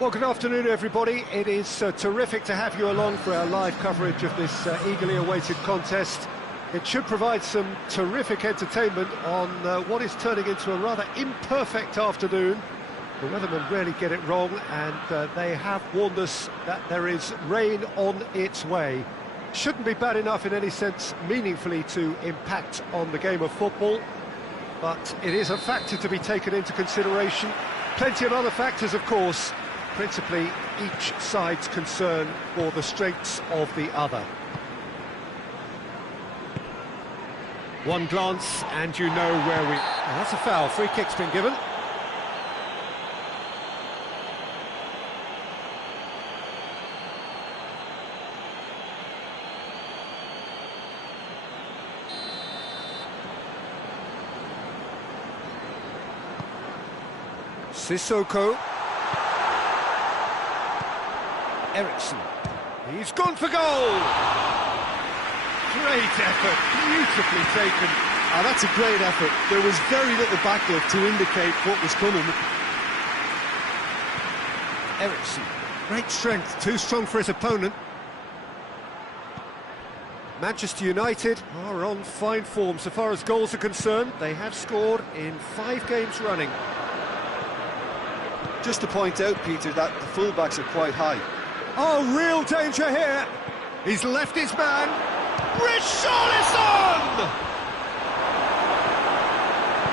Well, good afternoon, everybody. It is terrific to have you along for our live coverage of this eagerly awaited contest. It should provide some terrific entertainment on what is turning into a rather imperfect afternoon. The weathermen rarely get it wrong, and they have warned us that there is rain on its way. Shouldn't be bad enough in any sense meaningfully to impact on the game of football, but it is a factor to be taken into consideration. Plenty of other factors, of course, principally each side's concern for the strengths of the other. One glance and you know where we... Oh, that's a foul. Free kick's been given. Sissoko. Eriksson. He's gone for goal! Great effort, beautifully taken. Oh, that's a great effort. There was very little backup to indicate what was coming. Eriksson. Great strength, too strong for his opponent. Manchester United are on fine form so far as goals are concerned. They have scored in 5 games running. Just to point out, Peter, that the fullbacks are quite high. Oh, real danger here. He's left his man. Richarlison!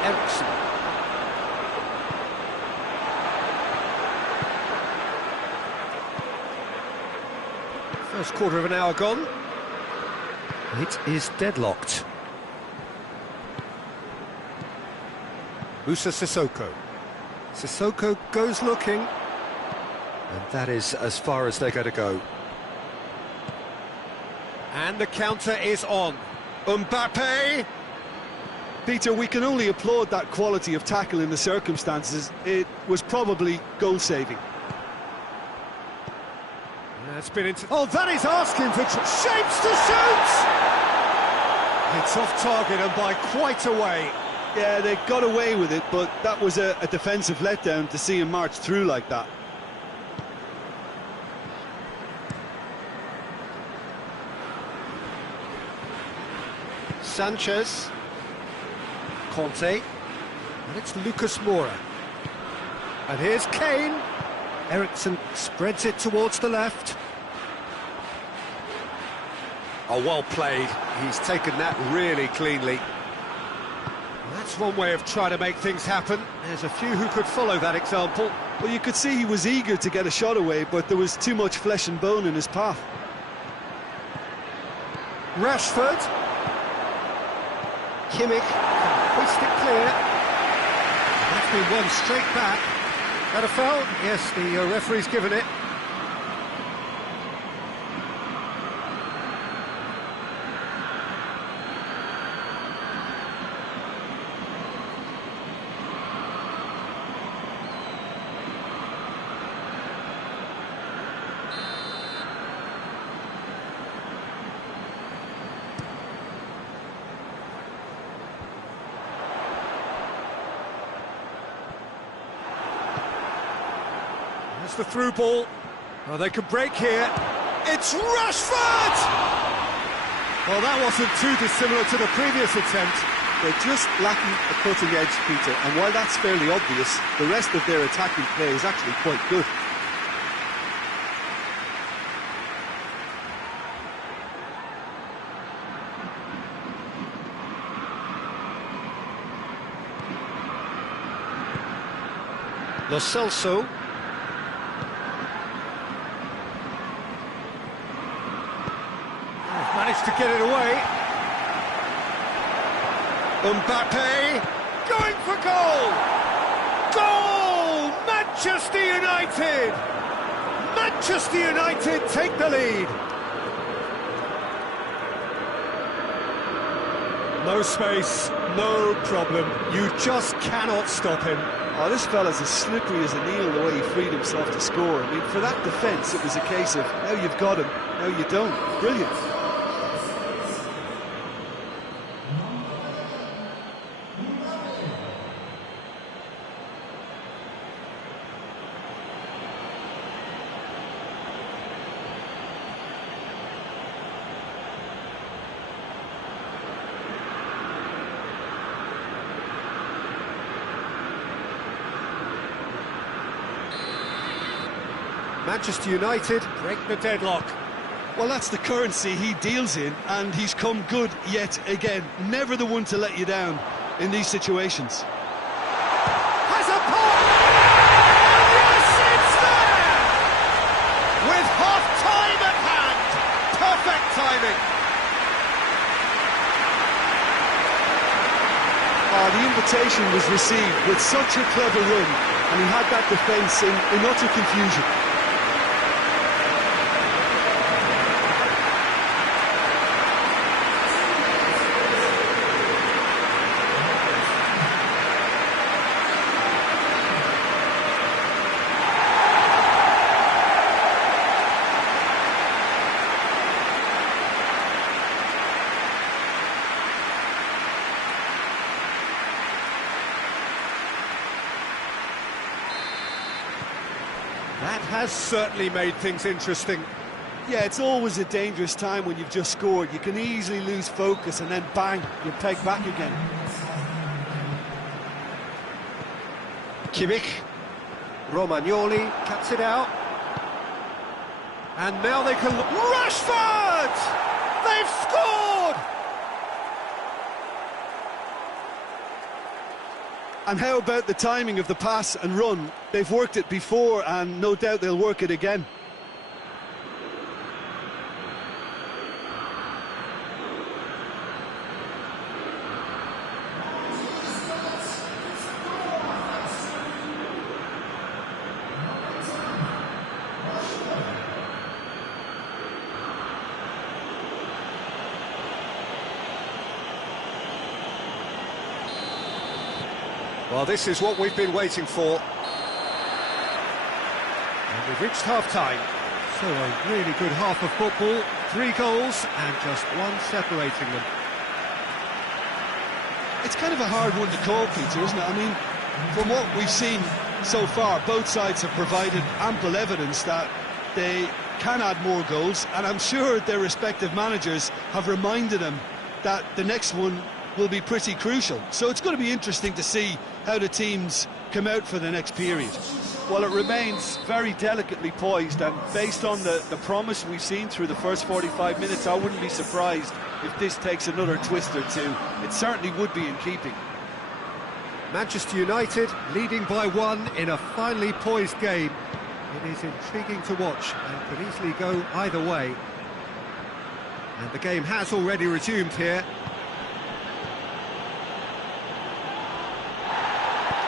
Eriksson. First quarter of an hour gone. It is deadlocked. Musa Sissoko. Sissoko goes looking, and that is as far as they're going to go. And the counter is on. Mbappe! Peter, we can only applaud that quality of tackle in the circumstances. It was probably goal-saving. That's been into... Oh, that is asking for... Shapes to shoot! It's off target and by quite a way. Yeah, they got away with it, but that was a defensive letdown to see him march through like that. Sanchez. Conte. And it's Lucas Moura. And here's Kane. Eriksson spreads it towards the left. Oh, well played. He's taken that really cleanly. That's one way of trying to make things happen. There's a few who could follow that example. Well, you could see he was eager to get a shot away, but there was too much flesh and bone in his path. Rashford. Kimmich can hoist it clear. That's been won straight back. That a foul? Yes, the referee's given it. That's the through ball. Oh, they could break here. It's Rashford! Well, that wasn't too dissimilar to the previous attempt. They're just lacking a cutting edge, Peter, and while that's fairly obvious, the rest of their attacking play is actually quite good. Lo Celso. Managed to get it away. Mbappe going for goal! Goal! Manchester United! Manchester United take the lead. No space, no problem. You just cannot stop him. Oh, this fella's as slippery as a needle the way he freed himself to score. I mean, for that defence, it was a case of, now you've got him, now you don't. Brilliant. Manchester United break the deadlock. Well, that's the currency he deals in, and he's come good yet again. Never the one to let you down in these situations. Has a pop! And yes, it's there! With half-time at hand. Perfect timing. The invitation was received with such a clever run, and he had that defence in utter confusion. That has certainly made things interesting. Yeah, it's always a dangerous time when you've just scored. You can easily lose focus and then bang, you're pegged back again. Kimmich, Romagnoli cuts it out. And now they can... Rashford! They've scored! And how about the timing of the pass and run? They've worked it before, and no doubt they'll work it again. Well, this is what we've been waiting for. And we've reached half-time. So a really good half of football. 3 goals and just one separating them. It's kind of a hard one to call, Peter, isn't it? I mean, from what we've seen so far, both sides have provided ample evidence that they can add more goals, and I'm sure their respective managers have reminded them that the next one will be pretty crucial. So it's going to be interesting to see how the teams come out for the next period. Well, it remains very delicately poised, and based on the promise we've seen through the first 45 minutes, I wouldn't be surprised if this takes another twist or two. It certainly would be in keeping. Manchester United leading by 1 in a finely poised game. It is intriguing to watch and could easily go either way. And the game has already resumed here.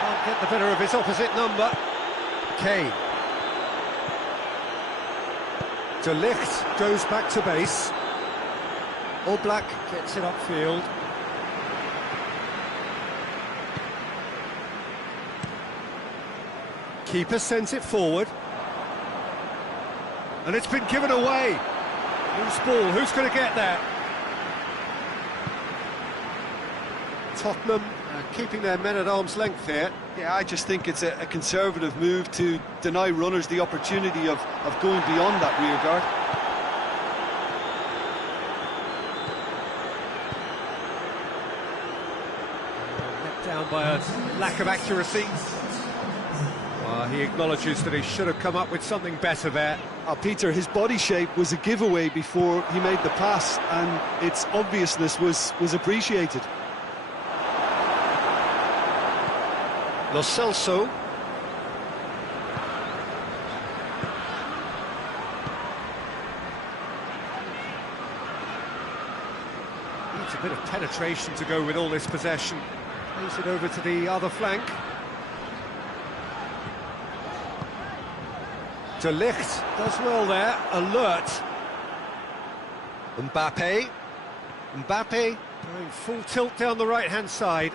Can't get the better of his opposite number. Kane. De Ligt goes back to base. Oblak gets it upfield. Keeper sends it forward. And it's been given away. Loose ball, who's going to get there? Tottenham keeping their men at arm's length here. Yeah, I just think it's a conservative move to deny runners the opportunity of going beyond that rear guard. Let down by a lack of accuracy. He acknowledges that he should have come up with something better there. Peter, his body shape was a giveaway before he made the pass, and its obviousness was appreciated. Lo Celso. Needs a bit of penetration to go with all this possession. Plays it over to the other flank. De Ligt does well there, alert. Mbappe. Mbappe going full tilt down the right-hand side.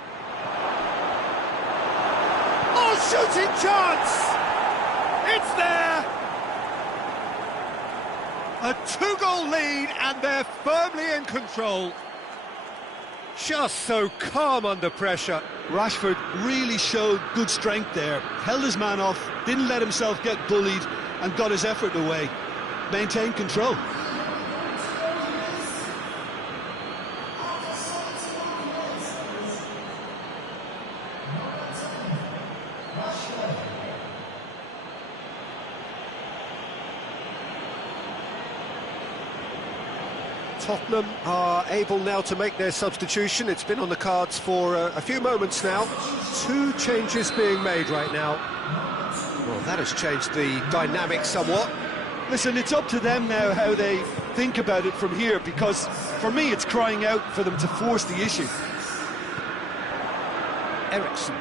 Oh, shooting chance! It's there! A 2-goal lead and they're firmly in control. Just so calm under pressure. Rashford really showed good strength there, held his man off, didn't let himself get bullied, and got his effort away. Maintained control. Tottenham are able now to make their substitution. It's been on the cards for a few moments now. 2 changes being made right now. Well, that has changed the dynamic somewhat. Listen, it's up to them now how they think about it from here, because for me it's crying out for them to force the issue. Ericsson.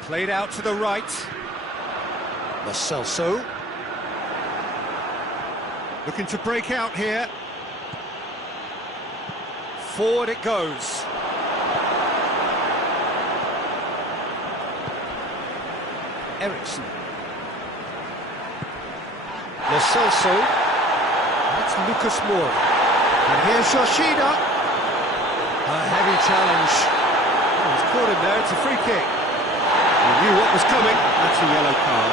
Played out to the right. Lo Celso. Looking to break out here. Forward it goes. Ericsson. Lo Celso. That's Lucas Moore. And here's Yoshida. A heavy challenge. Oh, he's caught him there, it's a free kick. He knew what was coming, that's a yellow card.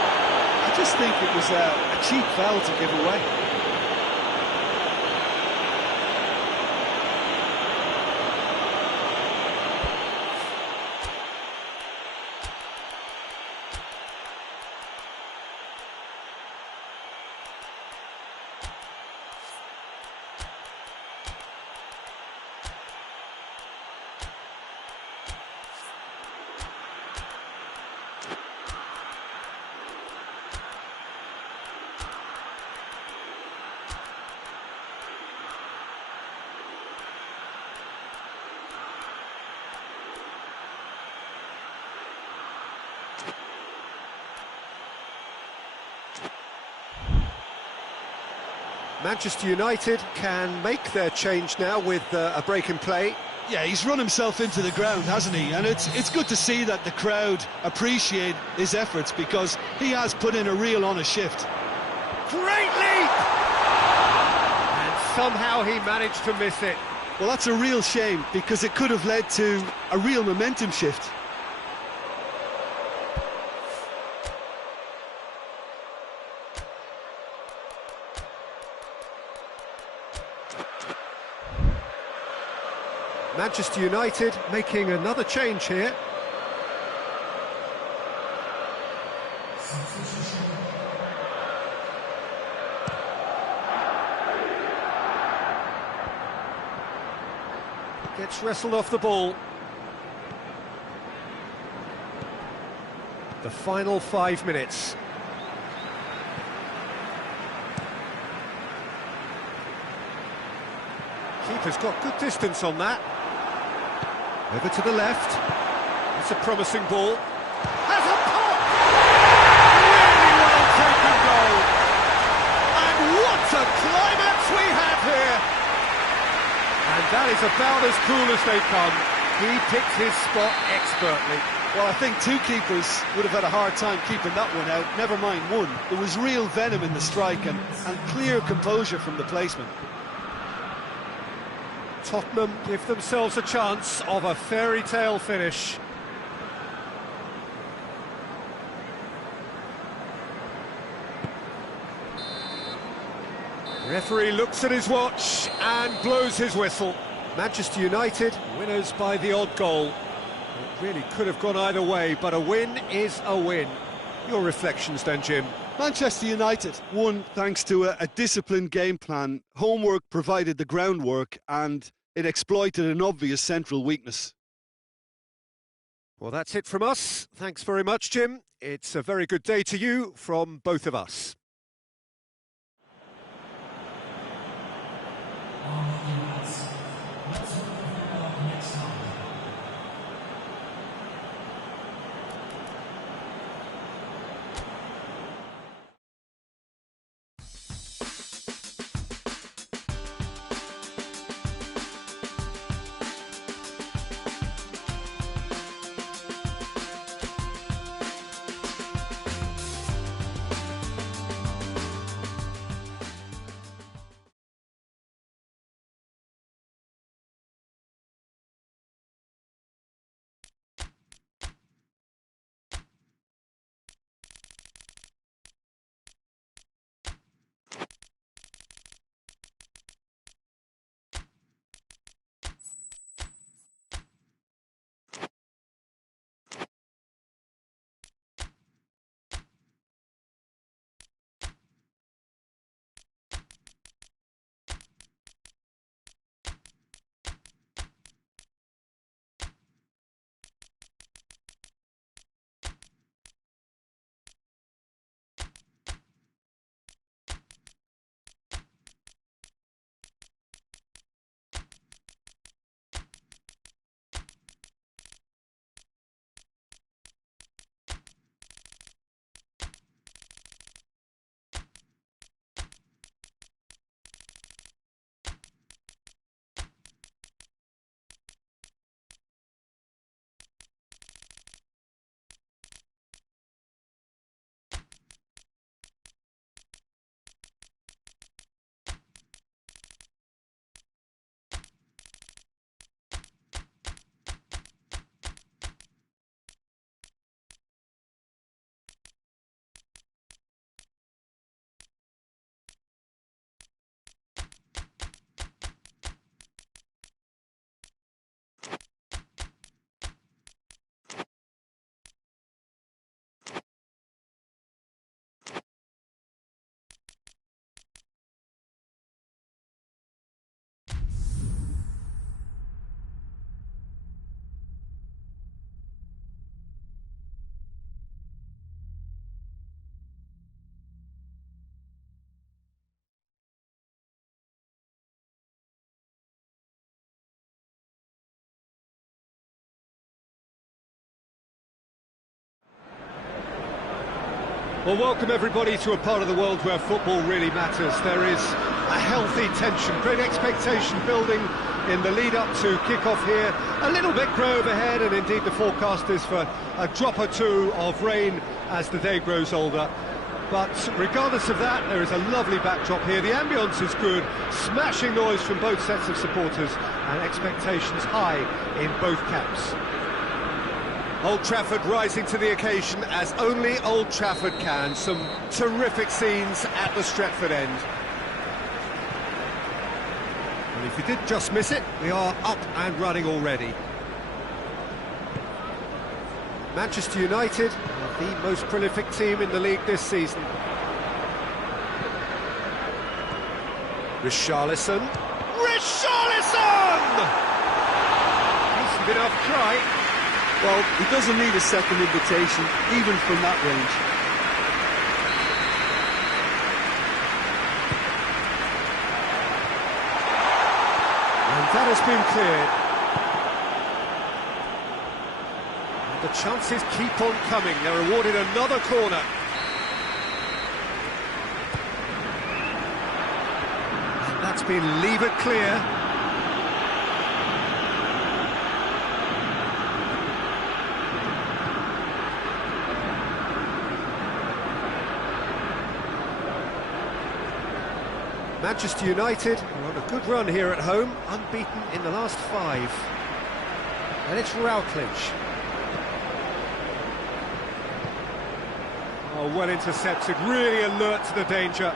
I just think it was a cheap foul to give away. Manchester United can make their change now with a break in play. Yeah, he's run himself into the ground, hasn't he? And it's good to see that the crowd appreciate his efforts, because he has put in a real honest shift. Great leap! And somehow he managed to miss it. Well, that's a real shame, because it could have led to a real momentum shift. Manchester United making another change here. Gets wrestled off the ball. The final 5 minutes. Keeper's got good distance on that. Over to the left. It's a promising ball. Has a pop! Really well taken goal. And what a climax we have here! And that is about as cool as they come. He picked his spot expertly. Well, I think 2 keepers would have had a hard time keeping that one out, never mind 1. There was real venom in the strike and clear composure from the placement. Tottenham give themselves a chance of a fairy tale finish. Referee looks at his watch and blows his whistle. Manchester United winners by the odd goal. It really could have gone either way, but a win is a win. Your reflections then, Jim? Manchester United won thanks to a disciplined game plan. Homework provided the groundwork, and it exploited an obvious central weakness. Well, that's it from us. Thanks very much, Jim. It's a very good day to you from both of us. Well, welcome everybody to a part of the world where football really matters. There is a healthy tension, great expectation building in the lead-up to kick-off here. A little bit grey overhead, and indeed the forecast is for a drop or two of rain as the day grows older. But regardless of that, there is a lovely backdrop here. The ambience is good, smashing noise from both sets of supporters, and expectations high in both camps. Old Trafford rising to the occasion as only Old Trafford can. Some terrific scenes at the Stretford end. And if you did just miss it, we are up and running already. Manchester United are the most prolific team in the league this season. Richarlison! Richarlison! Decent enough try. Well, he doesn't need a second invitation, even from that range. And that has been cleared. And the chances keep on coming. They're awarded another corner. And that's been levered clear. Manchester United are on a good run here at home, unbeaten in the last 5. And it's Routledge. Oh, well intercepted, really alert to the danger.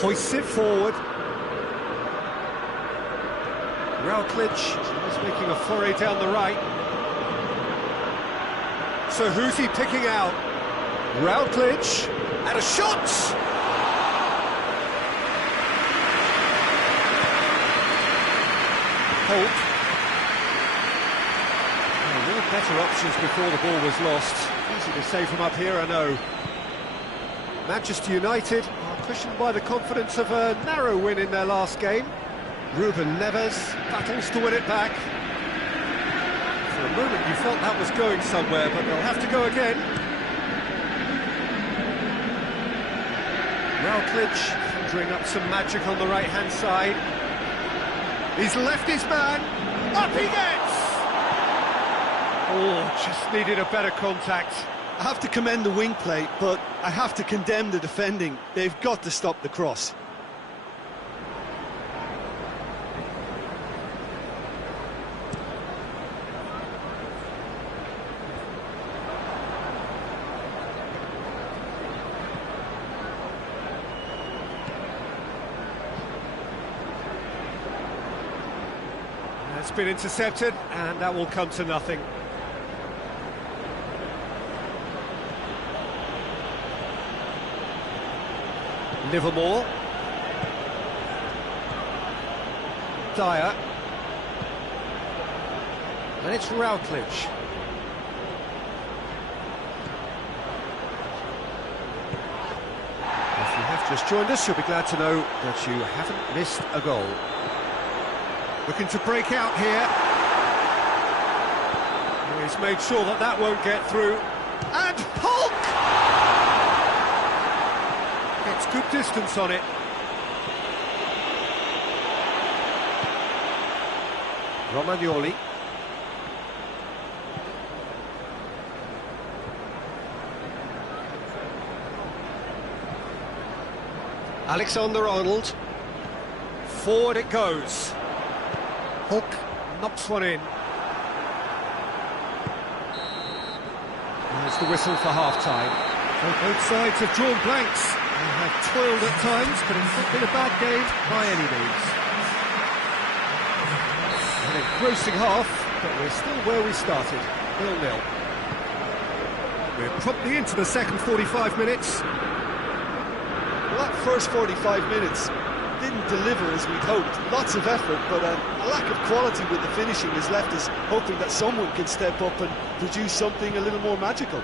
Hoists it forward. Routledge is making a foray down the right. So who's he picking out? Routledge. And a shot! Holt. Oh, there were better options before the ball was lost. Easy to save from up here, I know. Manchester United are cushioned by the confidence of a narrow win in their last game. Ruben Neves battles to win it back. For a moment you felt that was going somewhere, but they'll have to go again. Routledge conjuring up some magic on the right-hand side. He's left his man. Up he gets! Oh, just needed a better contact. I have to commend the wing play, but I have to condemn the defending. They've got to stop the cross. It's been intercepted, and that will come to nothing. Livermore. Dyer. And it's Routledge. If you have just joined us, you'll be glad to know that you haven't missed a goal. Looking to break out here. He's made sure that that won't get through. And Hulk! Gets good distance on it. Romagnoli. Alexander-Arnold. Forward it goes. Hulk knocks one in. There's the whistle for half-time. Well, both sides have drawn blanks. They have toiled at times, but it's not been a bad game by any means. An engrossing half, but we're still where we started, 0-0. We're promptly into the second 45 minutes. Well, that first 45 minutes didn't deliver as we'd hoped. Lots of effort, but a lack of quality with the finishing has left us hoping that someone can step up and produce something a little more magical.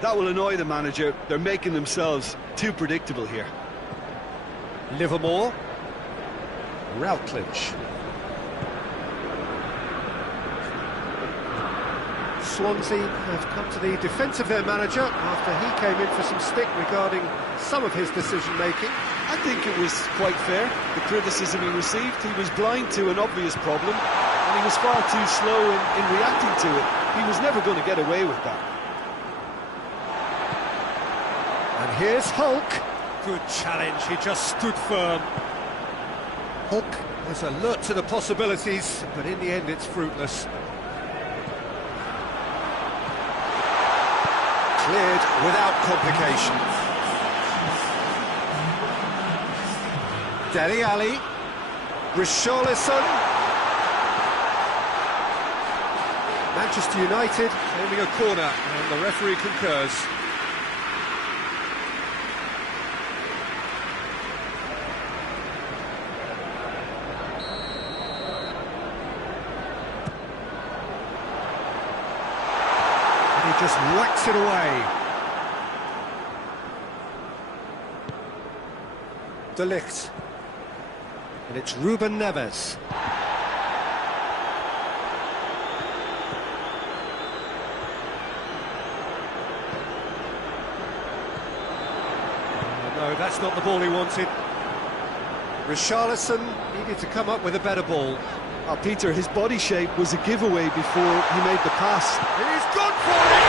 That will annoy the manager. They're making themselves too predictable here. Livermore. Routledge. Swansea have come to the defence of their manager after he came in for some stick regarding some of his decision-making. I think it was quite fair, the criticism he received. He was blind to an obvious problem, and he was far too slow in reacting to it. He was never going to get away with that. And here's Hulk. Good challenge, he just stood firm. Hulk is alert to the possibilities, but in the end it's fruitless. Cleared without complication. Dele Alli, Richarlison. Manchester United aiming a corner, and the referee concurs. And he just whacks it away. De Ligt. And it's Ruben Neves. No, that's not the ball he wanted. Richarlison needed to come up with a better ball. Oh, Peter, his body shape was a giveaway before he made the pass. He's gone for it!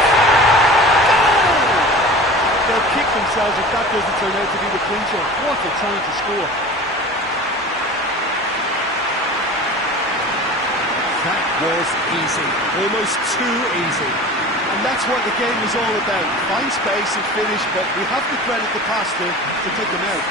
They'll kick themselves if that doesn't turn out to be the clincher. What a time to score. That was easy, almost too easy. And that's what the game is all about. Find space and finish, but we have to credit the pass to take them out.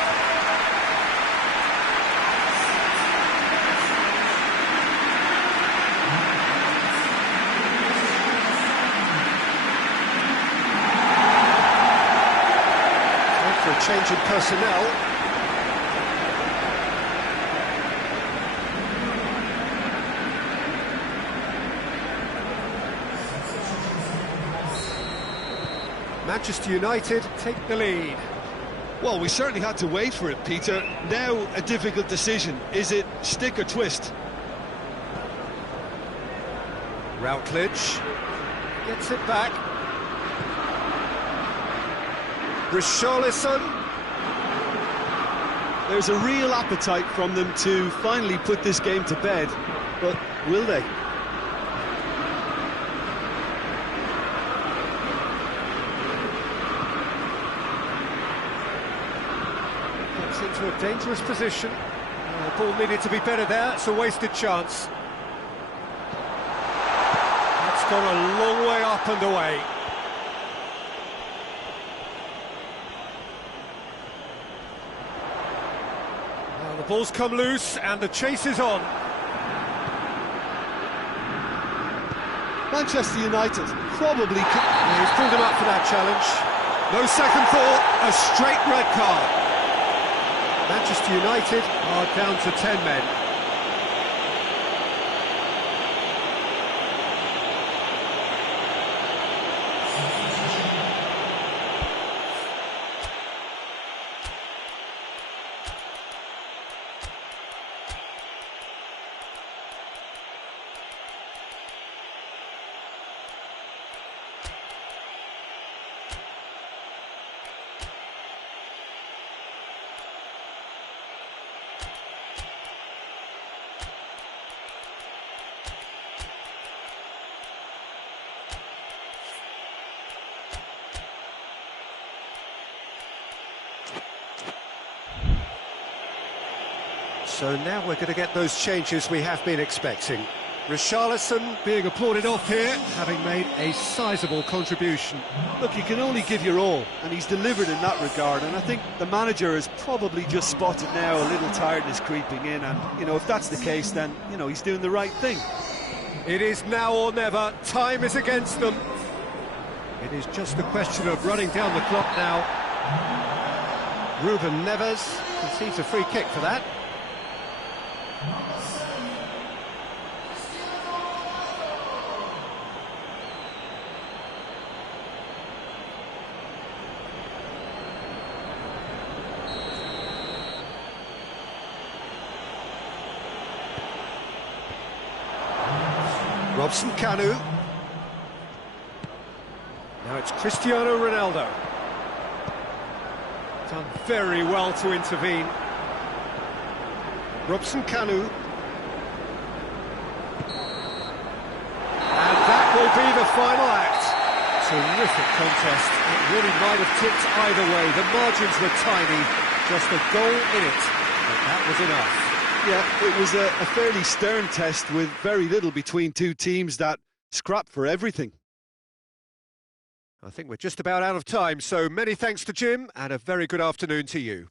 Time for a change in personnel. Manchester United take the lead. Well, we certainly had to wait for it, Peter. Now a difficult decision. Is it stick or twist? Routledge gets it back. Richarlison. There's a real appetite from them to finally put this game to bed, but will they? Into a dangerous position. The ball needed to be better there. It's a wasted chance. That's gone a long way up and away. Well, the ball's come loose and the chase is on. Manchester United probably could... He's pulled him up for that challenge. No second thought, a straight red card. Manchester United are down to 10 men. So now we're going to get those changes we have been expecting. Richarlison being applauded off here, having made a sizable contribution. Look, you can only give your all, and he's delivered in that regard, and I think the manager has probably just spotted now a little tiredness creeping in, and, you know, if that's the case, then, you know, he's doing the right thing. It is now or never. Time is against them. It is just a question of running down the clock now. Ruben Neves conceives a free kick for that. Robson Kanu. it's Cristiano Ronaldo. Done very well to intervene. Robson Kanu. And that will be the final act. Terrific contest. It really might have tipped either way. The margins were tiny, just a goal in it, but that was enough. Yeah, it was a fairly stern test with very little between two teams that scrapped for everything. I think we're just about out of time, so many thanks to Jim, and a very good afternoon to you.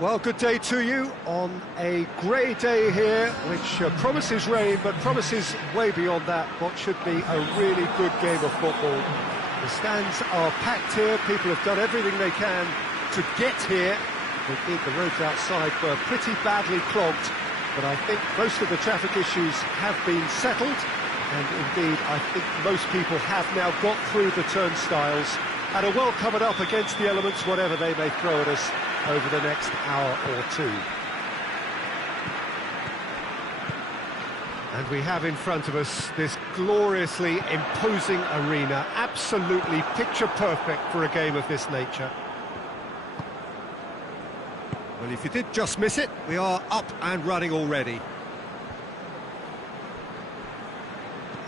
Well, good day to you on a grey day here, which promises rain, but promises way beyond that what should be a really good game of football. The stands are packed here, people have done everything they can to get here. Indeed, the roads outside were pretty badly clogged, but I think most of the traffic issues have been settled, and indeed, I think most people have now got through the turnstiles and are well covered up against the elements, whatever they may throw at us over the next hour or two. And we have in front of us this gloriously imposing arena, absolutely picture perfect for a game of this nature. Well, if you did just miss it, we are up and running already.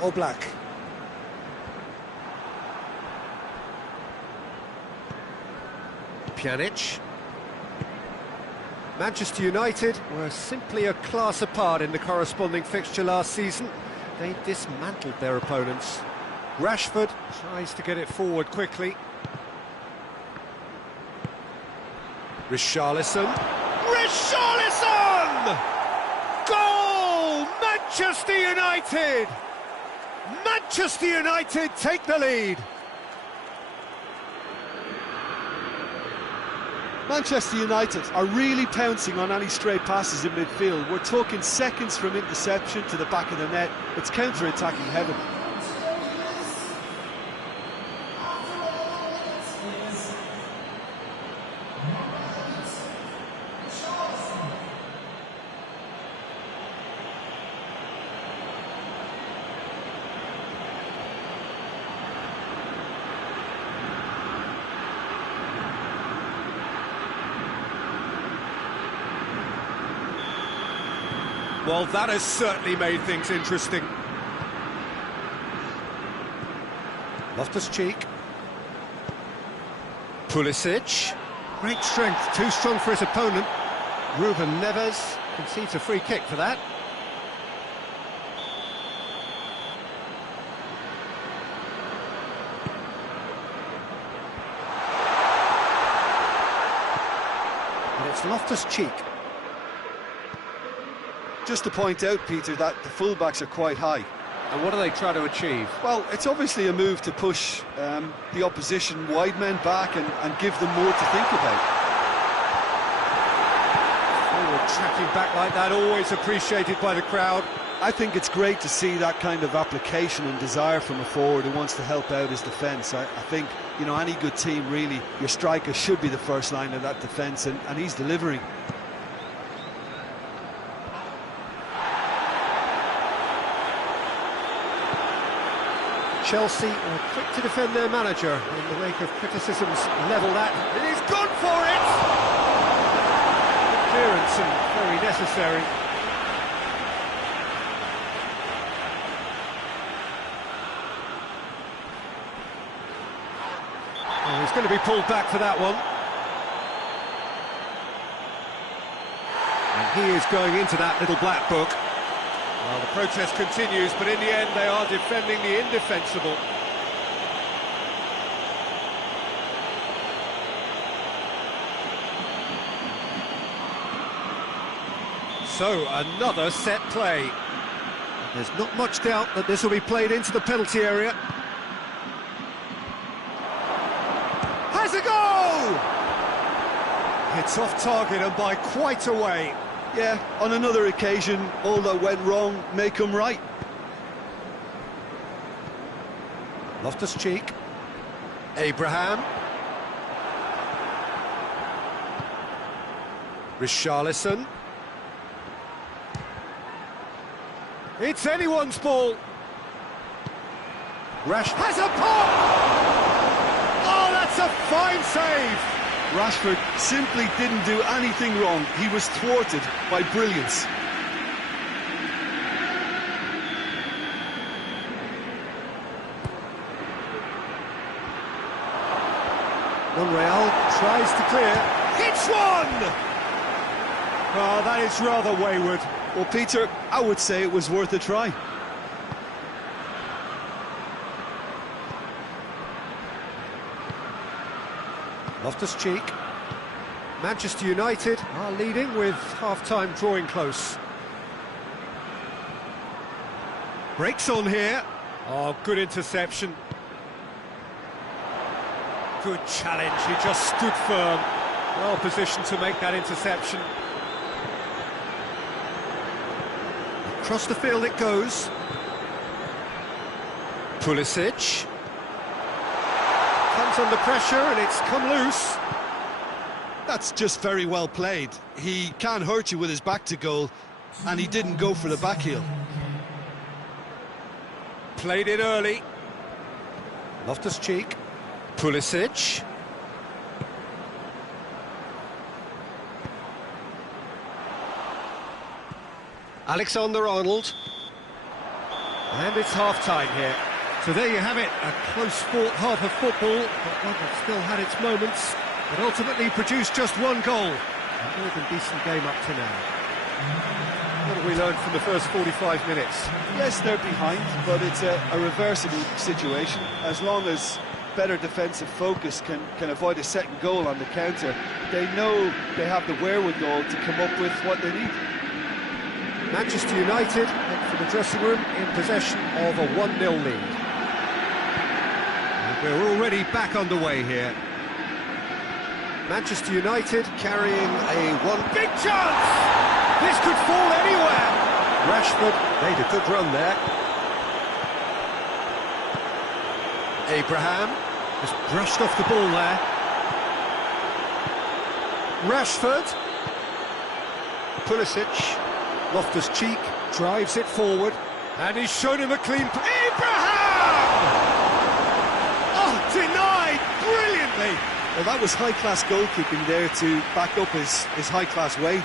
Oblak. Pjanic. Manchester United were simply a class apart in the corresponding fixture last season. They dismantled their opponents. Rashford tries to get it forward quickly. Richarlison. Richarlison! Goal! Manchester United! Manchester United take the lead. Manchester United are really pouncing on any stray passes in midfield. We're talking seconds from interception to the back of the net. It's counter-attacking heaven. Well, that has certainly made things interesting. Loftus-Cheek. Pulisic. Great strength, too strong for his opponent. Ruben Neves concedes a free kick for that. And it's Loftus-Cheek. Just to point out, Peter, that the fullbacks are quite high. And what are they trying to achieve? Well, it's obviously a move to push the opposition wide men back and give them more to think about. Forward tracking back like that, always appreciated by the crowd. I think it's great to see that kind of application and desire from a forward who wants to help out his defence. I think, you know, any good team, really, your striker should be the first line of that defence, and he's delivering. Chelsea are quick to defend their manager in the wake of criticisms levelled at. And he's gone for it! Good clearance and very necessary. Oh, he's going to be pulled back for that one. And he is going into that little black book. Well, the protest continues, but in the end they are defending the indefensible. So, another set play. There's not much doubt that this will be played into the penalty area. Has a goal! It's off target and by quite a way. Yeah, on another occasion, all that went wrong may come right. Loftus-Cheek. Abraham. Richarlison. It's anyone's ball. Rash has a pop! Oh, that's a fine save! Rashford simply didn't do anything wrong. He was thwarted by brilliance. Monreal tries to clear. Hits one! Oh, that is rather wayward. Well, Peter, I would say it was worth a try. Loftus-Cheek. Manchester United are leading with half-time drawing close. Breaks on here. Oh, good interception. Good challenge, he just stood firm. Well positioned to make that interception. Across the field it goes. Pulisic. Comes under pressure and it's come loose. That's just very well played. He can't hurt you with his back to goal, and he didn't go for the back heel. Played it early. Loftus-Cheek. Pulisic. Alexander-Arnold. And it's half-time here. So there you have it, a close-fought half of football, but one that still had its moments, but ultimately produced just one goal. A more than decent game up to now. What have we learned from the first 45 minutes? Yes, they're behind, but it's a reversible situation. As long as better defensive focus can avoid a second goal on the counter, they know they have the wherewithal to come up with what they need. Manchester United head for the dressing room in possession of a 1-0 lead. And we're already back underway here. Manchester United carrying a big chance! This could fall anywhere! Rashford made a good run there. Abraham just brushed off the ball there. Rashford. Pulisic. Loftus-Cheek drives it forward, and he's shown him a clean... Abraham! Oh, denied brilliantly! Well, that was high-class goalkeeping there to back up his high-class wage.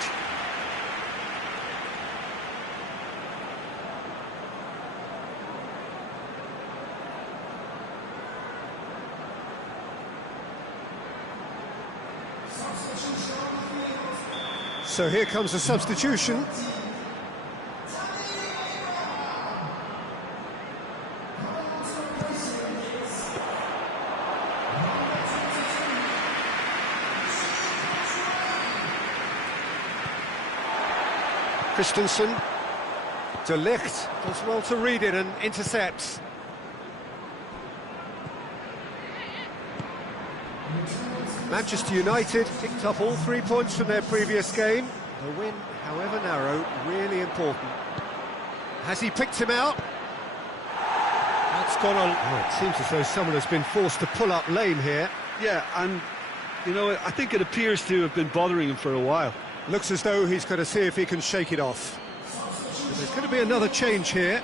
So here comes a substitution. Christensen. De Ligt does well to read it and intercepts. Manchester United picked up all 3 points from their previous game. The win, however narrow, really important. Has he picked him out? That's gone on. Oh, it seems as though someone has been forced to pull up lane here. Yeah, and, you know, I think it appears to have been bothering him for a while. Looks as though he's going to see if he can shake it off. But there's going to be another change here.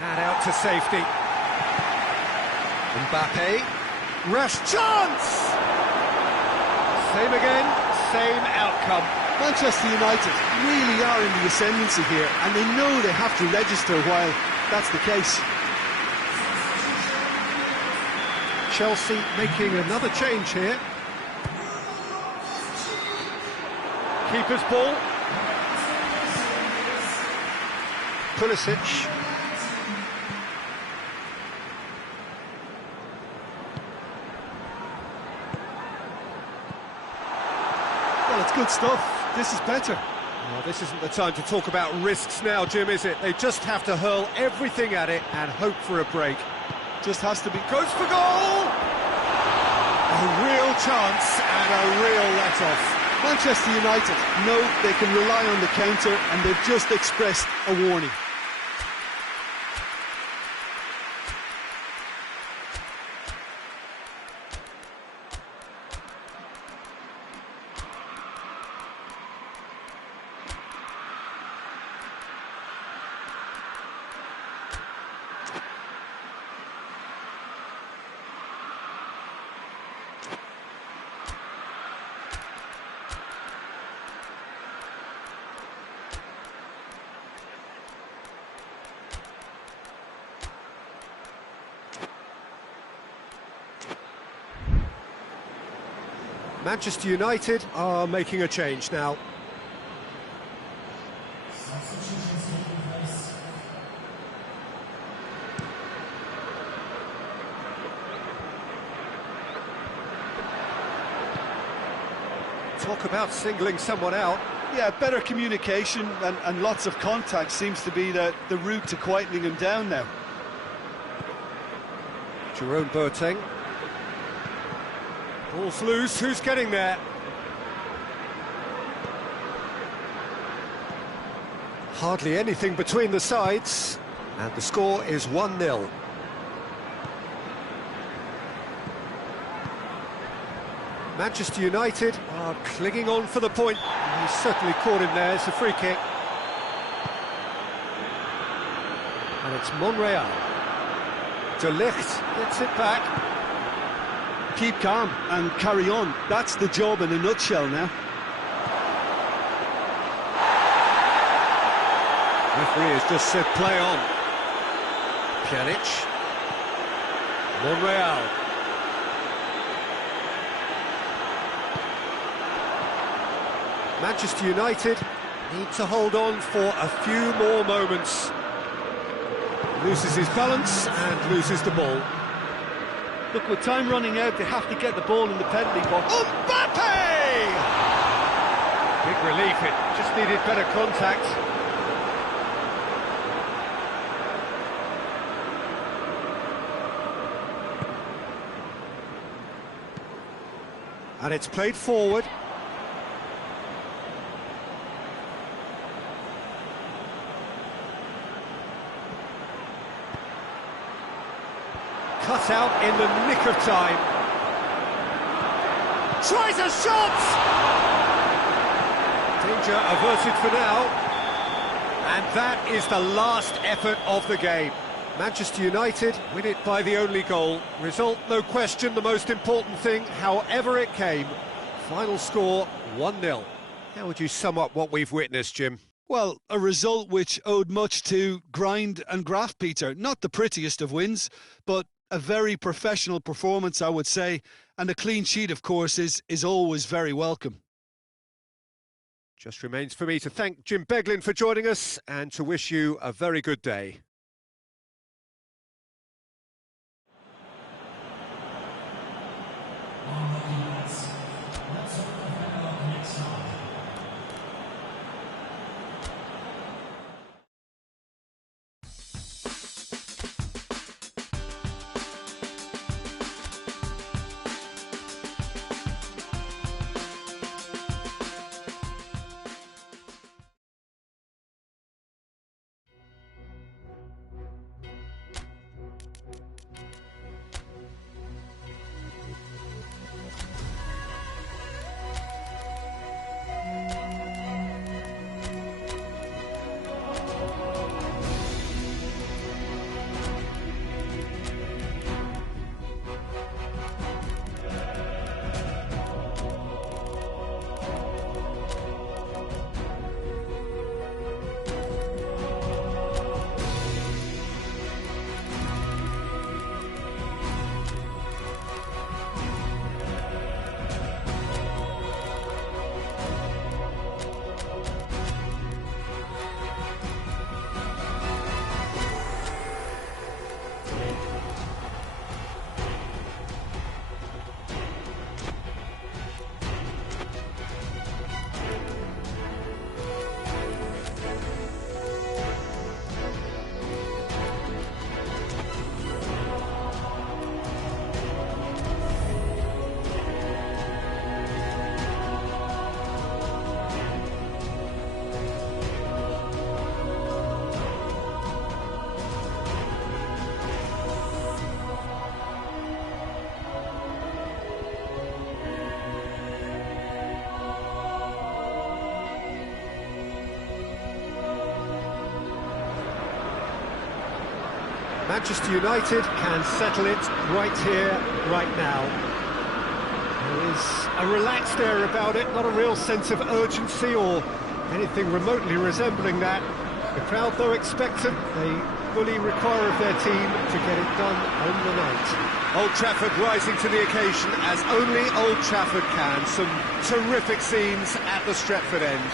And out to safety. Mbappe. Rash chance! Same again, same outcome. Manchester United really are in the ascendancy here, and they know they have to register while that's the case. Chelsea making another change here. Keeper's ball. Pulisic. Well, it's good stuff. This is better. Well, this isn't the time to talk about risks now, Jim, is it? They just have to hurl everything at it and hope for a break. Just has to be... Goes for goal! A real chance and a real let-off. Manchester United know they can rely on the counter, and they've just expressed a warning. Manchester United are making a change now. Talk about singling someone out. Yeah, better communication and lots of contact seems to be the route to quietening him down now. Jerome Boateng. Ball's loose, who's getting there? Hardly anything between the sides, and the score is 1-0. Manchester United are clinging on for the point. He's certainly caught him there, it's a free kick. And it's Monreal. De Ligt gets it back. Keep calm and carry on. That's the job in a nutshell now. Referee has just said play on. Pjanic. Monreal. Manchester United need to hold on for a few more moments. Loses his balance and loses the ball. Look, with time running out, they have to get the ball in the penalty box. Mbappe! Big relief, it just needed better contact. And it's played forward. Cut out in the nick of time. Tries a shot! Danger averted for now. And that is the last effort of the game. Manchester United win it by the only goal. Result, no question, the most important thing, however it came. Final score, 1-0. How would you sum up what we've witnessed, Jim? Well, a result which owed much to grind and graft, Peter. Not the prettiest of wins, but a very professional performance, I would say. And a clean sheet, of course, is always very welcome. Just remains for me to thank Jim Beglin for joining us and to wish you a very good day. Manchester United can settle it right here, right now. There is a relaxed air about it, not a real sense of urgency or anything remotely resembling that. The crowd, though expectant, they fully require of their team to get it done on the night. Old Trafford rising to the occasion as only Old Trafford can. Some terrific scenes at the Stretford end.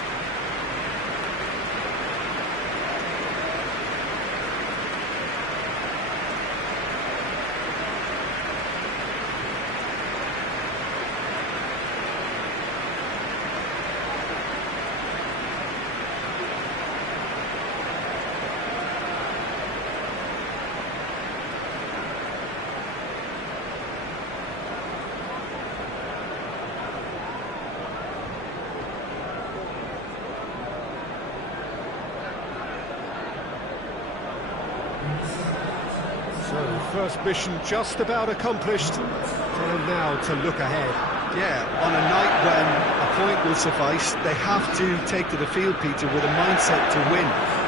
So, first mission just about accomplished. Time now to look ahead. Yeah, on a night when a point will suffice, they have to take to the field, Peter, with a mindset to win.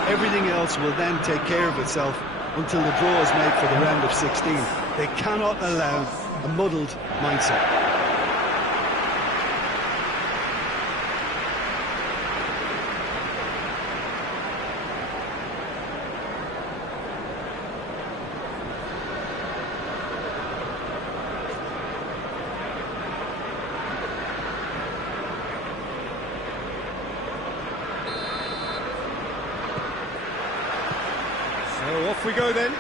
Everything else will then take care of itself until the draw is made for the round of 16. They cannot allow a muddled mindset. So off we go then.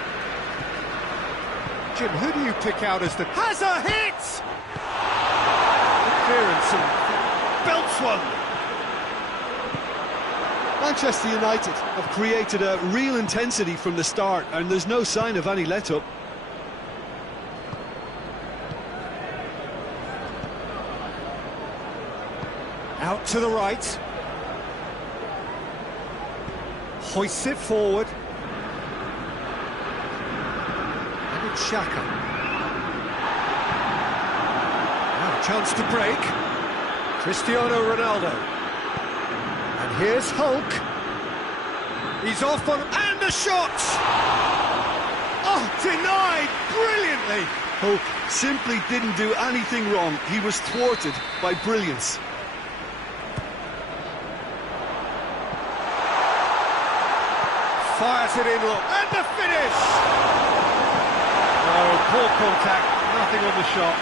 Jim, who do you pick out as the... Has a hit! Clearance and belts one. Manchester United have created a real intensity from the start, and there's no sign of any let-up. Out to the right. Hoists it forward. And it's Xhaka. Now a chance to break. Cristiano Ronaldo. And here's Hulk. He's off on... And a shot! Oh, denied brilliantly! Hulk simply didn't do anything wrong. He was thwarted by brilliance. fires it in, look, and the finish! Oh, poor contact, nothing on the shot.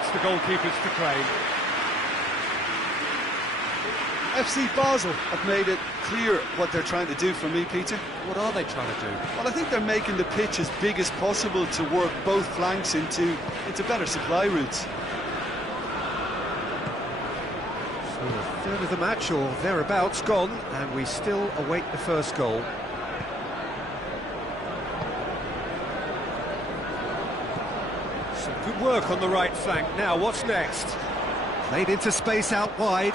It's the goalkeepers to claim. FC Basel have made it clear what they're trying to do for me, Peter. What are they trying to do? Well, I think they're making the pitch as big as possible to work both flanks into better supply routes. So a third of the match, or thereabouts, gone, and we still await the first goal. Some good work on the right flank. Now, what's next? Played into space out wide.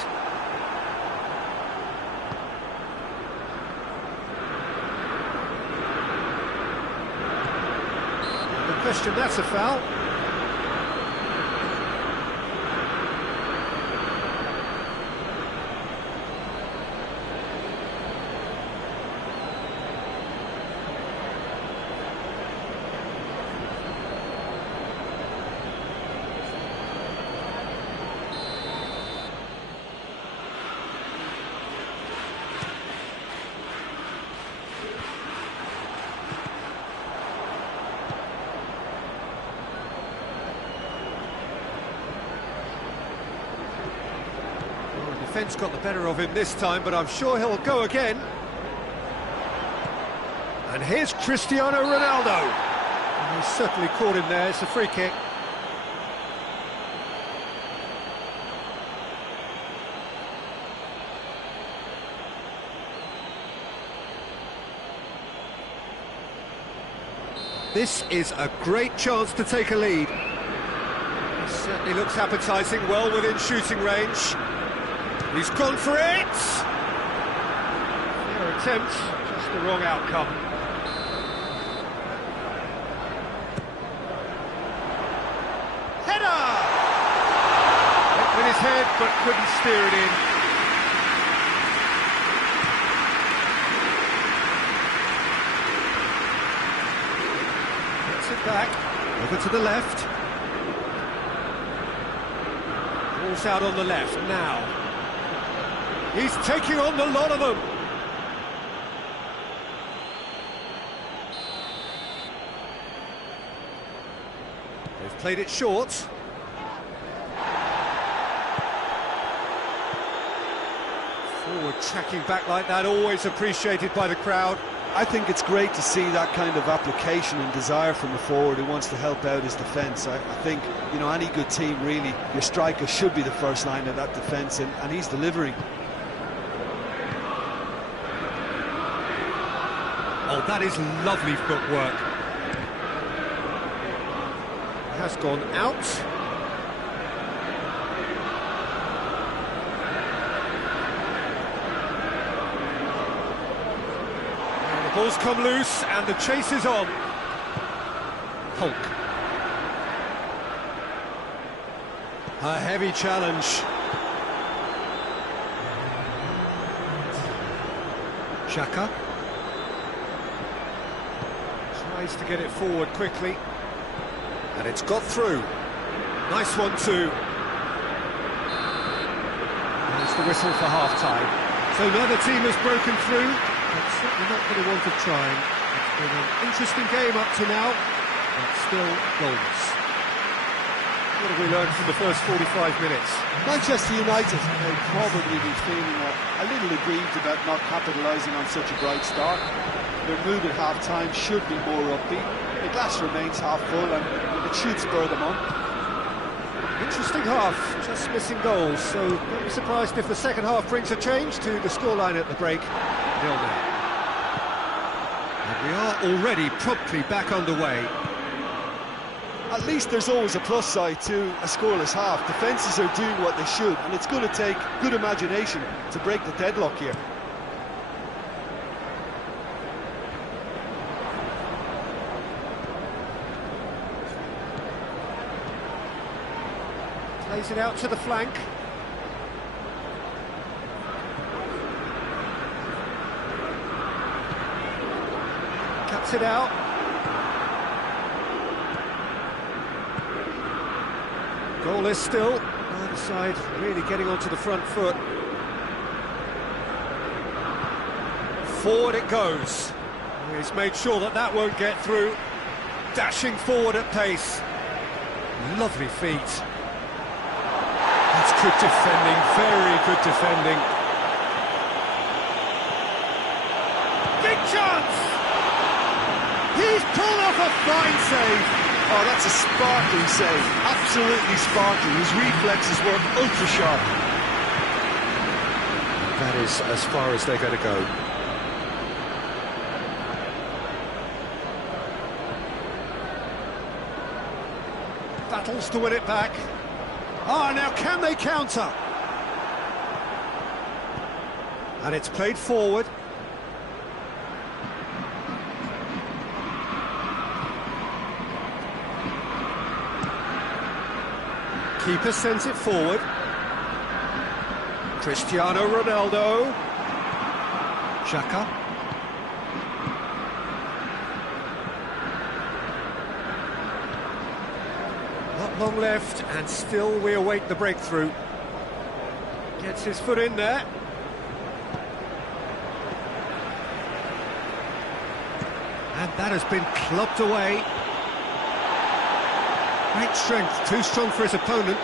No question, that's a foul. Defence got the better of him this time, but I'm sure he'll go again. And here's Cristiano Ronaldo. And he's certainly caught him there. It's a free kick. This is a great chance to take a lead. He certainly looks appetising, well within shooting range. He's gone for it! Fair attempt, just the wrong outcome. Header! Went with his head, but couldn't steer it in. Gets it back, over to the left. Ball's out on the left, now. He's taking on the lot of them. They've played it short. Forward tracking back like that, always appreciated by the crowd. I think it's great to see that kind of application and desire from a forward who wants to help out his defence. I think, you know, any good team, really, your striker should be the first line of that defence, and he's delivering. Oh, that is lovely footwork. Has gone out. And the ball's come loose, and the chase is on. Hulk. A heavy challenge. Xhaka. Tries to get it forward quickly, and it's got through. Nice one too. There's the whistle for half-time. So neither team has broken through, but certainly not going to want to try. It's been an interesting game up to now, but still goalless. What have we learned from the first 45 minutes? Manchester United may probably be feeling a little aggrieved about not capitalising on such a bright start. Their mood at half-time should be more upbeat. The glass remains half full, and it should spur them on. Interesting half, just missing goals, so don't be surprised if the second half brings a change to the scoreline at the break. 0-0. And we are already promptly back underway. At least there's always a plus side to a scoreless half. Defences are doing what they should, and it's going to take good imagination to break the deadlock here. Plays it out to the flank. cuts it out. Goalless still. Either side really getting onto the front foot. Forward it goes. He's made sure that that won't get through. Dashing forward at pace. Lovely feet. That's good defending, very good defending. Big chance! He's pulled off a fine save. Oh, that's a sparkling save. Absolutely sparkling. His reflexes were ultra sharp. That is as far as they're going to go. Battles to win it back. Ah, now can they counter? And it's played forward. Keeper sends it forward. Cristiano Ronaldo. Xhaka. Not long left, and still we await the breakthrough. Gets his foot in there. And that has been clubbed away. Great strength, too strong for his opponent.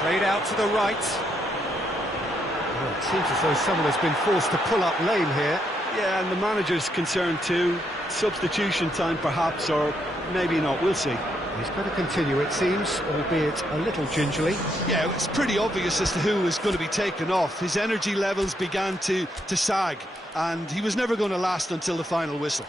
Played out to the right. Well, it seems as though someone has been forced to pull up lame here. Yeah, and the manager's concerned too. Substitution time perhaps, or maybe not, we'll see. He's going to continue, it seems, albeit a little gingerly. Yeah, it's pretty obvious as to who was going to be taken off. His energy levels began to sag, and he was never going to last until the final whistle.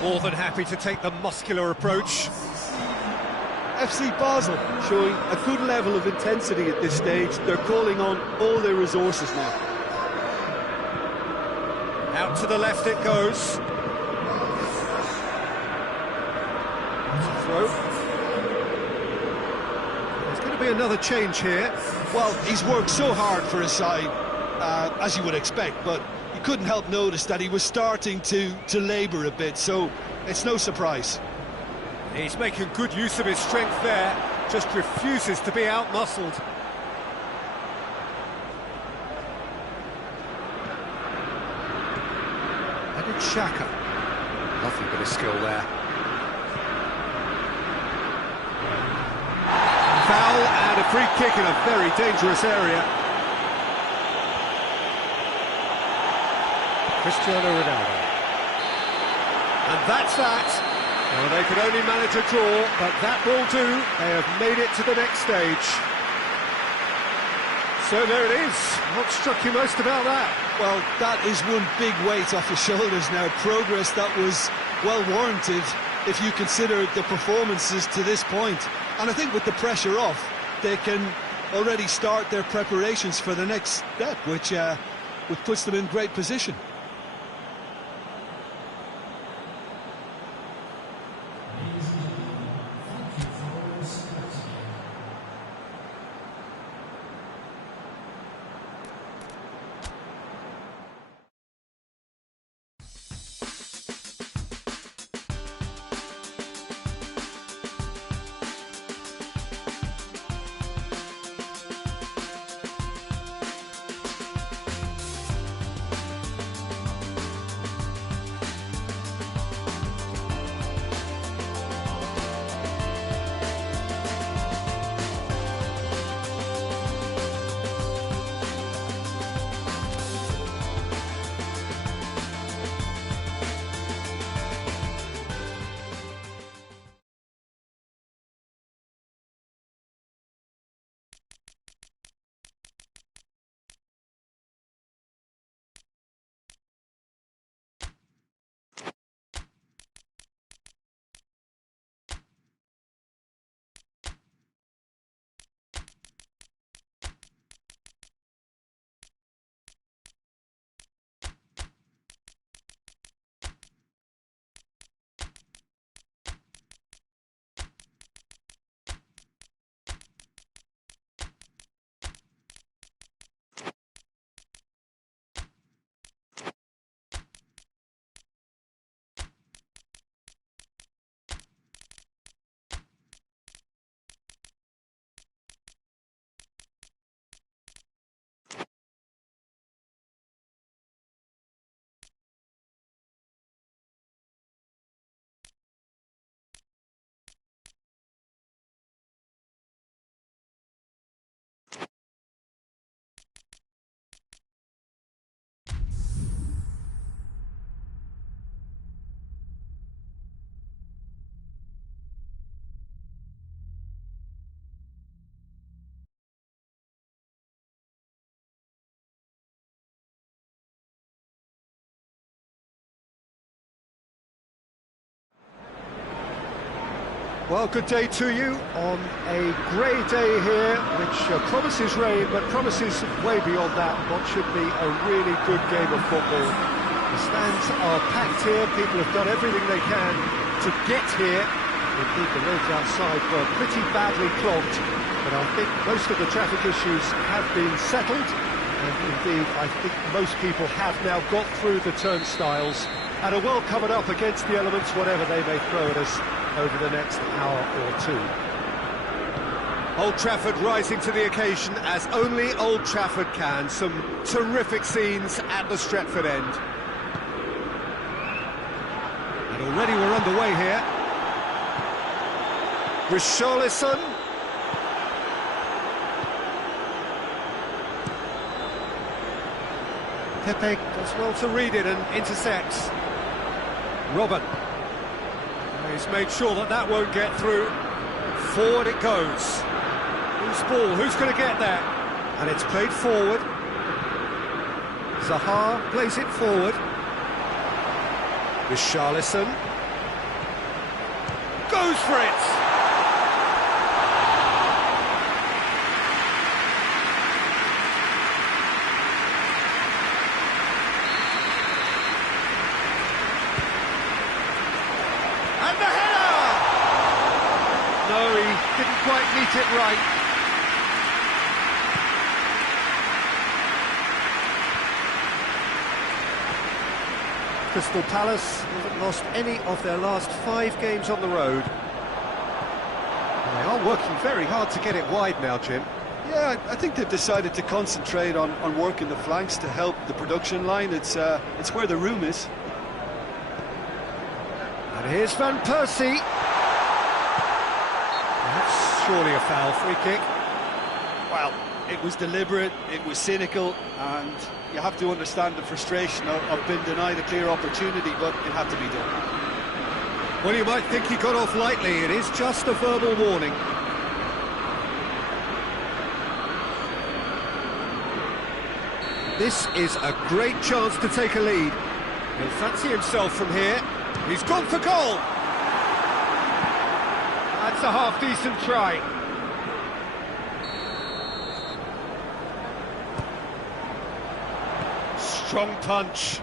More than happy to take the muscular approach. FC Basel showing a good level of intensity at this stage. They're calling on all their resources now. Out to the left it goes. Throw. There's going to be another change here. Well, he's worked so hard for his side, as you would expect, but you couldn't help notice that he was starting to labour a bit, so it's no surprise. He's making good use of his strength there, just refuses to be out-muscled. And it's Xhaka. Lovely bit of skill there. Foul and a free kick in a very dangerous area. Cristiano Ronaldo. And that's that. Well, they could only manage a draw, but that will do. They have made it to the next stage. So there it is. What struck you most about that? Well, that is one big weight off his shoulders now. Progress that was well warranted if you consider the performances to this point. And I think with the pressure off, they can already start their preparations for the next step, which puts them in great position. Well, good day to you on a grey day here, which promises rain, but promises way beyond that what should be a really good game of football. The stands are packed here, people have done everything they can to get here. Indeed, the roads outside were pretty badly clogged, but I think most of the traffic issues have been settled, and indeed, I think most people have now got through the turnstiles and are well covered up against the elements, whatever they may throw at us over the next hour or two. Old Trafford rising to the occasion as only Old Trafford can. Some terrific scenes at the Stretford end. And already we're underway here. Richarlison. Pepe does well to read it and intercepts. Robin. He's made sure that that won't get through. Forward it goes. Who's ball? Who's going to get there? And it's played forward. Zaha plays it forward. Richarlison. Goes for it! And the header! No, he didn't quite meet it right. Crystal Palace haven't lost any of their last 5 games on the road. And they are working very hard to get it wide now, Jim. Yeah, I think they've decided to concentrate on working the flanks to help the production line. It's where the room is. And here's Van Persie. That's surely a foul, free kick. Well, it was deliberate, it was cynical, and you have to understand the frustration of being denied a clear opportunity, but it had to be done. Well, you might think he got off lightly. It is just a verbal warning. This is a great chance to take a lead. He'll fancy himself from here. He's gone for goal. That's a half-decent try. Strong punch.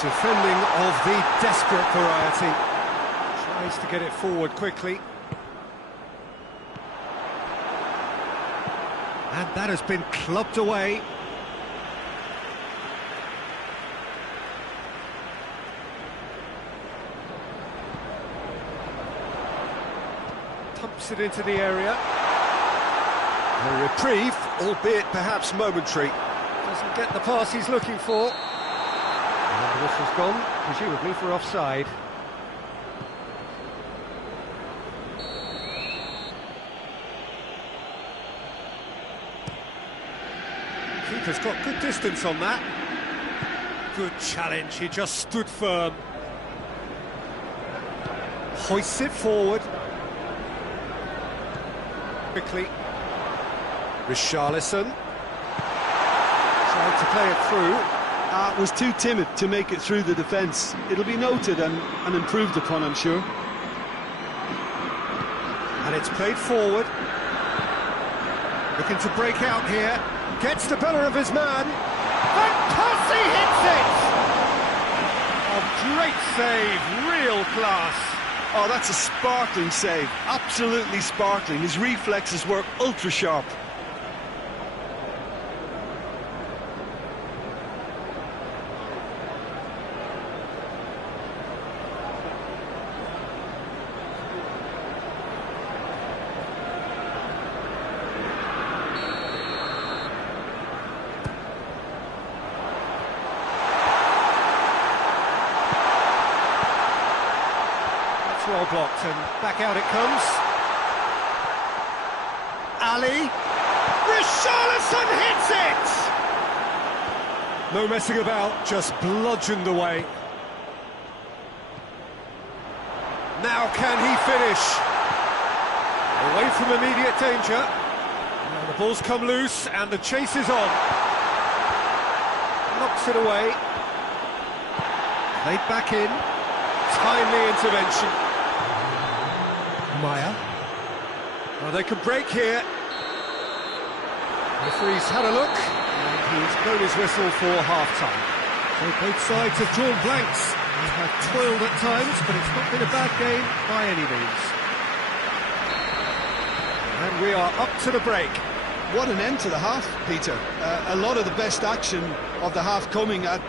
Defending of the desperate variety. Tries to get it forward quickly. And that has been clubbed away. Pumps it into the area. A reprieve, albeit perhaps momentary. Doesn't get the pass he's looking for. And the whistle's gone, presumably for offside. Keeper's got good distance on that. Good challenge, he just stood firm. Hoists it forward. Quickly. Richarlison. Tried to play it through. Was too timid to make it through the defence. It'll be noted and improved upon, I'm sure. And it's played forward. Looking to break out here. Gets the better of his man. Van Persie hits it! Oh, great save, real class. Oh, that's a sparkling save. Absolutely sparkling. His reflexes were ultra sharp. Well blocked, and back out it comes. Ali. Richarlison hits it! No messing about, just bludgeoned away. Now can he finish? Away from immediate danger. Now the ball's come loose, and the chase is on. Knocks it away. Played back in. timely intervention. Maya. Oh, they can break here. Referee's had a look, and he's blown his whistle for half-time. So both sides have drawn blanks. They have toiled at times, but it's not been a bad game by any means. And we are up to the break. What an end to the half, Peter. A lot of the best action of the half coming at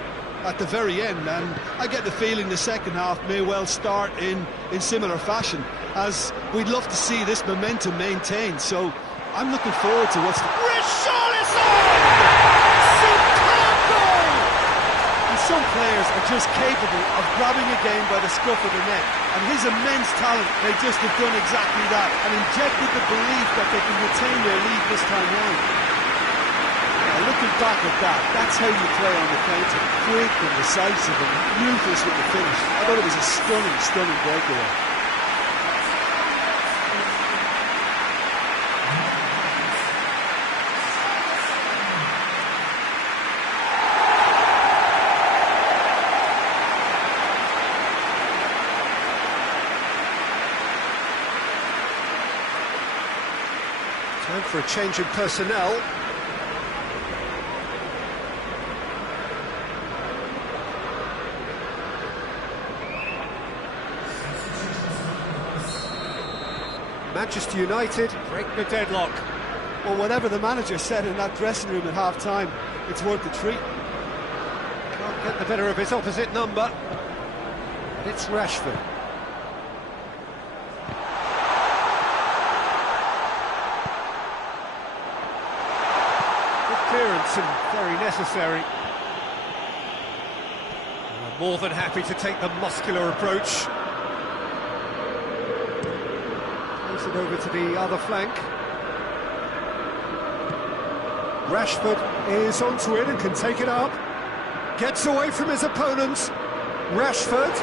the very end, and I get the feeling the second half may well start in similar fashion, as we'd love to see this momentum maintained. So I'm looking forward to what's... Richarlison! Superb goal! And some players are just capable of grabbing a game by the scruff of the neck, and his immense talent may just have done exactly that and injected the belief that they can retain their lead this time round. Looking back at that, that's how you play on the counter. Quick and decisive and ruthless with the finish. I thought it was a stunning, stunning breakaway. Time for a change in personnel. Manchester United break the deadlock. Well, whatever the manager said in that dressing room at half-time, it's worth the treat. Can't get the better of his opposite number. And it's Rashford. Good clearance and very necessary. More than happy to take the muscular approach. It over to the other flank. Rashford is onto it and can take it up. Gets away from his opponent. Rashford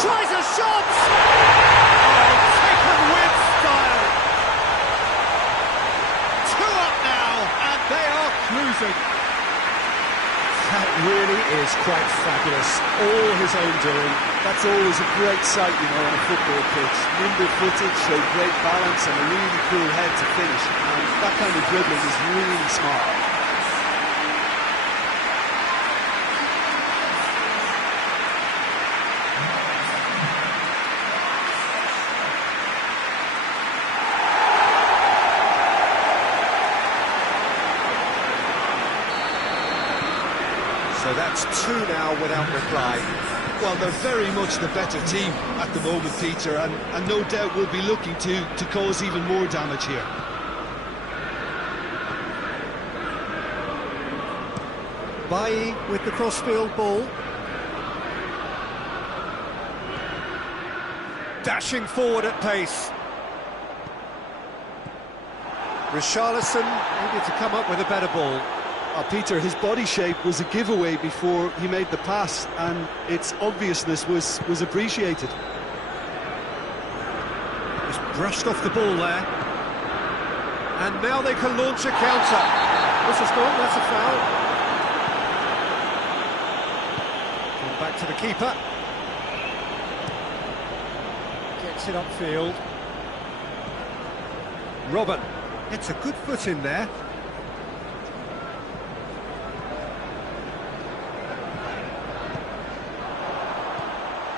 tries a shot! Oh, taken with style! 2 up now, and they are cruising. That really is quite fabulous. All his own doing. That's always a great sight, you know, on a football pitch. Nimble footed, showed great balance and a really cool head to finish. And that kind of dribbling is really smart. So that's 2 now without reply. Well, they're very much the better team at the moment, Peter, and no doubt will be looking to cause even more damage here. Bailly with the crossfield ball. Dashing forward at pace. Richarlison needed to come up with a better ball. Peter, his body shape was a giveaway before he made the pass, and its obviousness was appreciated. Just brushed off the ball there. And now they can launch a counter. This is gone, that's a foul. Come back to the keeper. Gets it upfield. Robin gets a good foot in there.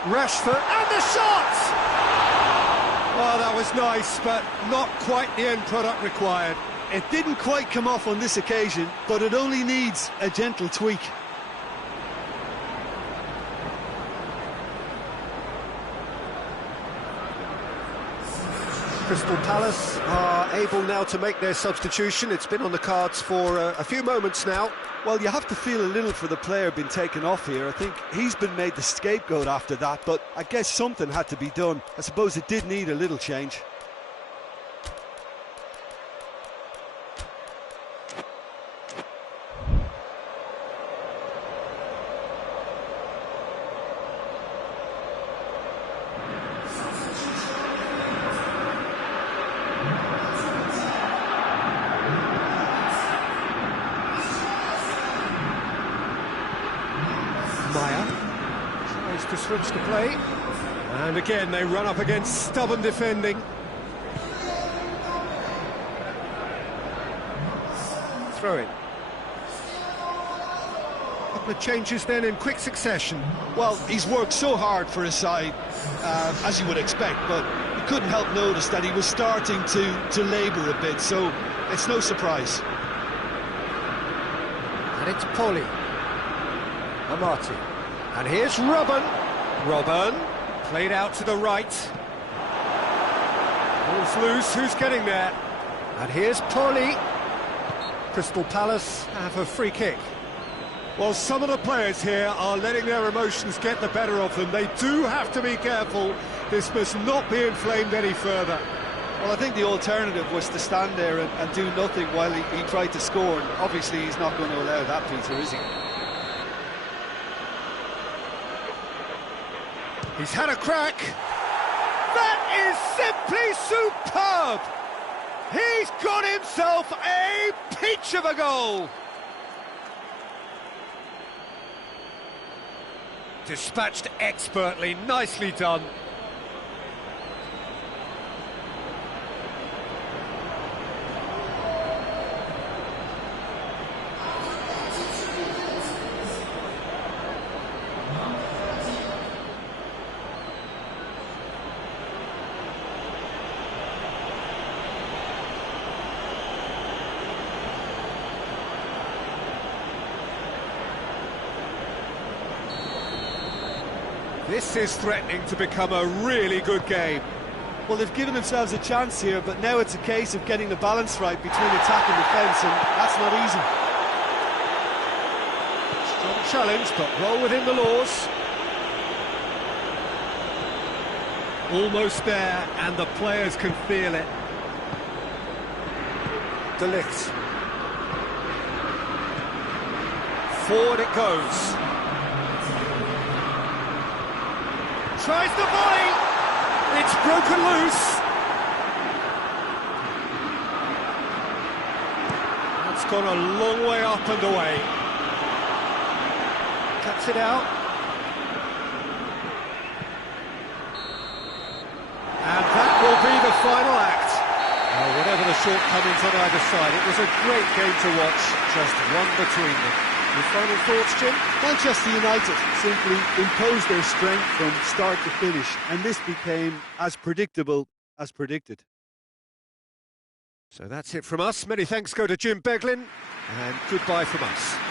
Rashford, and the shot! Oh, that was nice, but not quite the end product required. It didn't quite come off on this occasion, but it only needs a gentle tweak. Crystal Palace are able now to make their substitution. It's been on the cards for a few moments now. Well, you have to feel a little for the player being taken off here. I think he's been made the scapegoat after that, but I guess something had to be done. I suppose it did need a little change. Tries to switch the play. And again, they run up against stubborn defending. Throw in. Couple of changes then in quick succession. Well, he's worked so hard for his side, as you would expect, but you couldn't help notice that he was starting to labour a bit, so it's no surprise. And it's Polly. Amati. And here's Robben. Robben, played out to the right. Ball's loose, who's getting there? And here's Polly. Crystal Palace have a free kick. Well, some of the players here are letting their emotions get the better of them. They do have to be careful. This must not be inflamed any further. Well, I think the alternative was to stand there and do nothing while he tried to score. And obviously, he's not going to allow that, Peter, is he? He's had a crack. That is simply superb. He's got himself a peach of a goal. Dispatched expertly, nicely done. This is threatening to become a really good game. Well, they've given themselves a chance here, but now it's a case of getting the balance right between attack and defence, and that's not easy. Strong challenge, but well within the laws. Almost there, and the players can feel it. De Ligt. Forward it goes. Tries the volley. It's broken loose. That's gone a long way up and away. Cuts it out. And that will be the final act. Whatever the shortcomings on either side, it was a great game to watch, just one between them. Your final thoughts, Jim? Manchester United simply imposed their strength from start to finish, and this became as predictable as predicted. So that's it from us. Many thanks go to Jim Beglin, and goodbye from us.